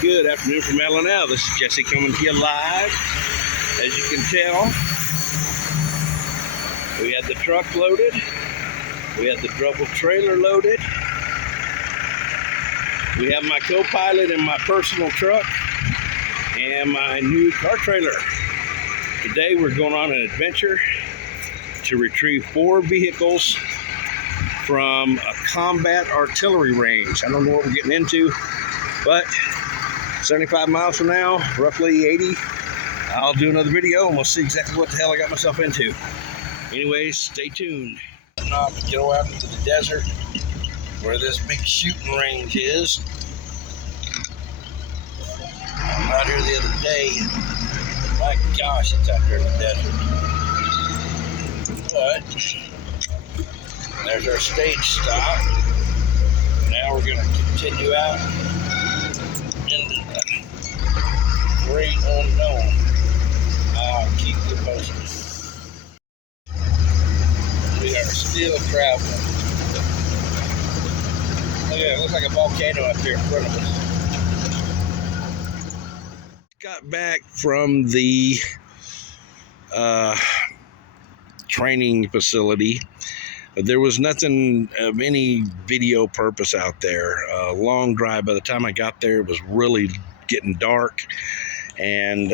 Good afternoon from L&L. This is Jesse coming to you live. As you can tell, we had the truck loaded. We had the double trailer loaded. We have my co-pilot in my personal truck and my new car trailer. Today we're going on an adventure to retrieve 4 vehicles from a combat artillery range. I don't know what we're getting into, but 75 miles from now, roughly 80, I'll do another video and we'll see exactly what the hell I got myself into. Anyways, stay tuned. I'm off to go out into the desert where this big shooting range is. I'm out here the other day. My gosh, it's out there in the desert. But there's our stage stop. Now we're going to continue out into the great unknown. I'll keep you posted. We are still traveling. Look at it, looks like a volcano up there in front of us. Got back from the training facility. There was nothing of any video purpose out there. A long drive. By the time I got there, it was really getting dark, and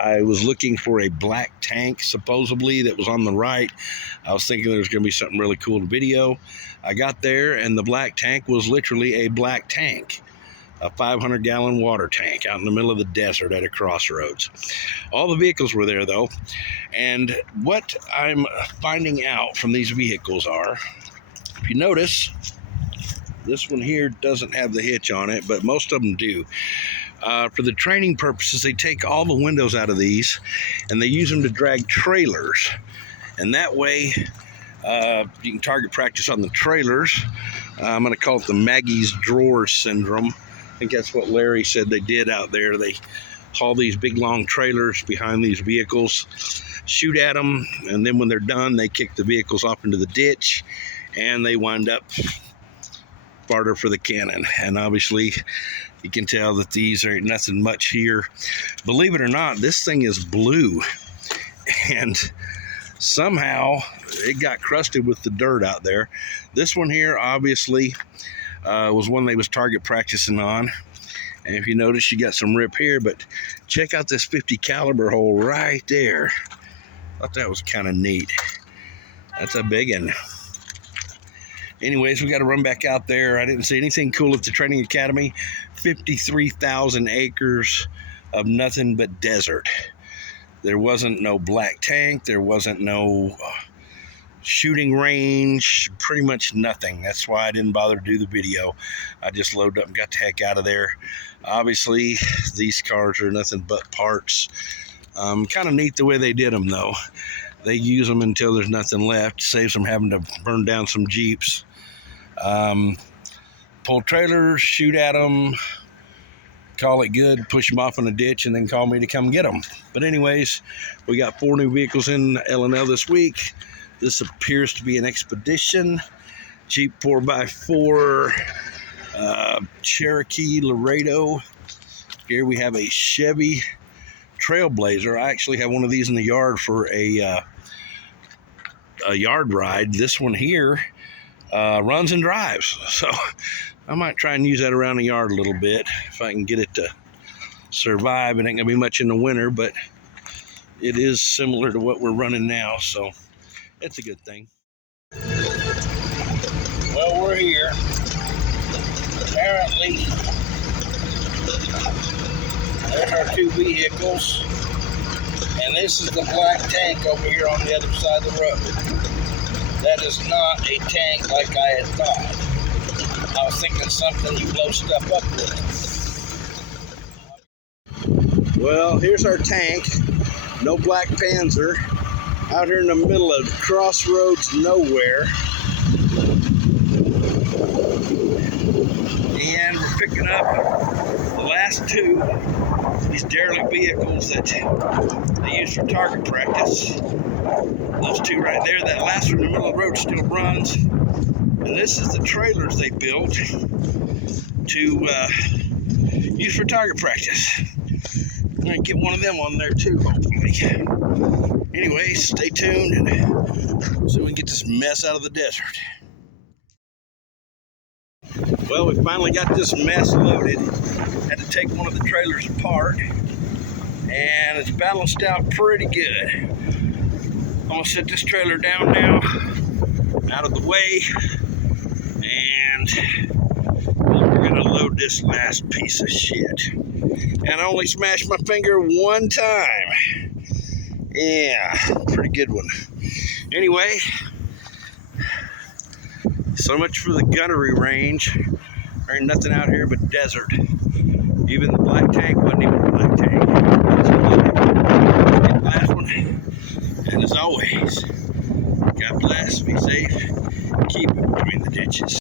I was looking for a black tank, supposedly, that was on the right. I was thinking there was going to be something really cool to video. I got there, and the black tank was literally a black tank. A 500-gallon water tank out in the middle of the desert at a crossroads. All the vehicles were there, though. And what I'm finding out from these vehicles are, if you notice, this one here doesn't have the hitch on it, but most of them do. For the training purposes, they take all the windows out of these and they use them to drag trailers. And that way, you can target practice on the trailers. I'm going to call it the Maggie's Drawer Syndrome. I think that's what Larry said they did out there. They haul these big long trailers behind these vehicles, shoot at them, and then when they're done, they kick the vehicles off into the ditch, and they wind up farther for the cannon. And obviously, you can tell that these are nothing much here. Believe it or not, this thing is blue, and somehow it got crusted with the dirt out there. This one here, obviously, was one they was target practicing on. And if you notice, you got some rip here, but check out this 50 caliber hole right there. Thought that was kind of neat. That's a big one. Anyways, we got to run back out there. I didn't see anything cool at the training academy. 53,000 acres of nothing but desert. There wasn't no black tank. There wasn't no shooting range, pretty much nothing. That's why I didn't bother to do the video. I just loaded up and got the heck out of there. Obviously, these cars are nothing but parts. Kind of neat the way they did them, though. They use them until there's nothing left. Saves them having to burn down some Jeeps. Pull trailers, shoot at them, call it good, push them off in a ditch, and then call me to come get them. But anyways, we got 4 new vehicles in L&L this week. This appears to be an Expedition, Jeep 4x4, Cherokee Laredo. Here we have a Chevy Trailblazer. I actually have one of these in the yard for a yard ride. This one here runs and drives, so I might try and use that around the yard a little bit if I can get it to survive. It ain't gonna be much in the winter, but it is similar to what we're running now, so it's a good thing. Well, we're here. Apparently, there's our 2 vehicles, and this is the black tank over here on the other side of the road. That is not a tank like I had thought. I was thinking something you blow stuff up with. Well, here's our tank. No Black Panzer. Out here in the middle of crossroads nowhere. And we're picking up the last 2, these derelict vehicles that they use for target practice. Those 2 right there, that last one in the middle of the road still runs. And this is the trailers they built to use for target practice. I'm gonna get one of them on there too, hopefully. Anyway, stay tuned and so we can get this mess out of the desert. Well, we finally got this mess loaded. Had to take one of the trailers apart, and it's balanced out pretty good. I'm gonna set this trailer down now, out of the way, and we're gonna load this last piece of shit. And I only smashed my finger one time. Yeah, pretty good one. Anyway, so much for the gunnery range. There ain't nothing out here but desert. Even the black tank wasn't even a black tank. So, last one. And as always, God bless, be safe, keep it between the ditches.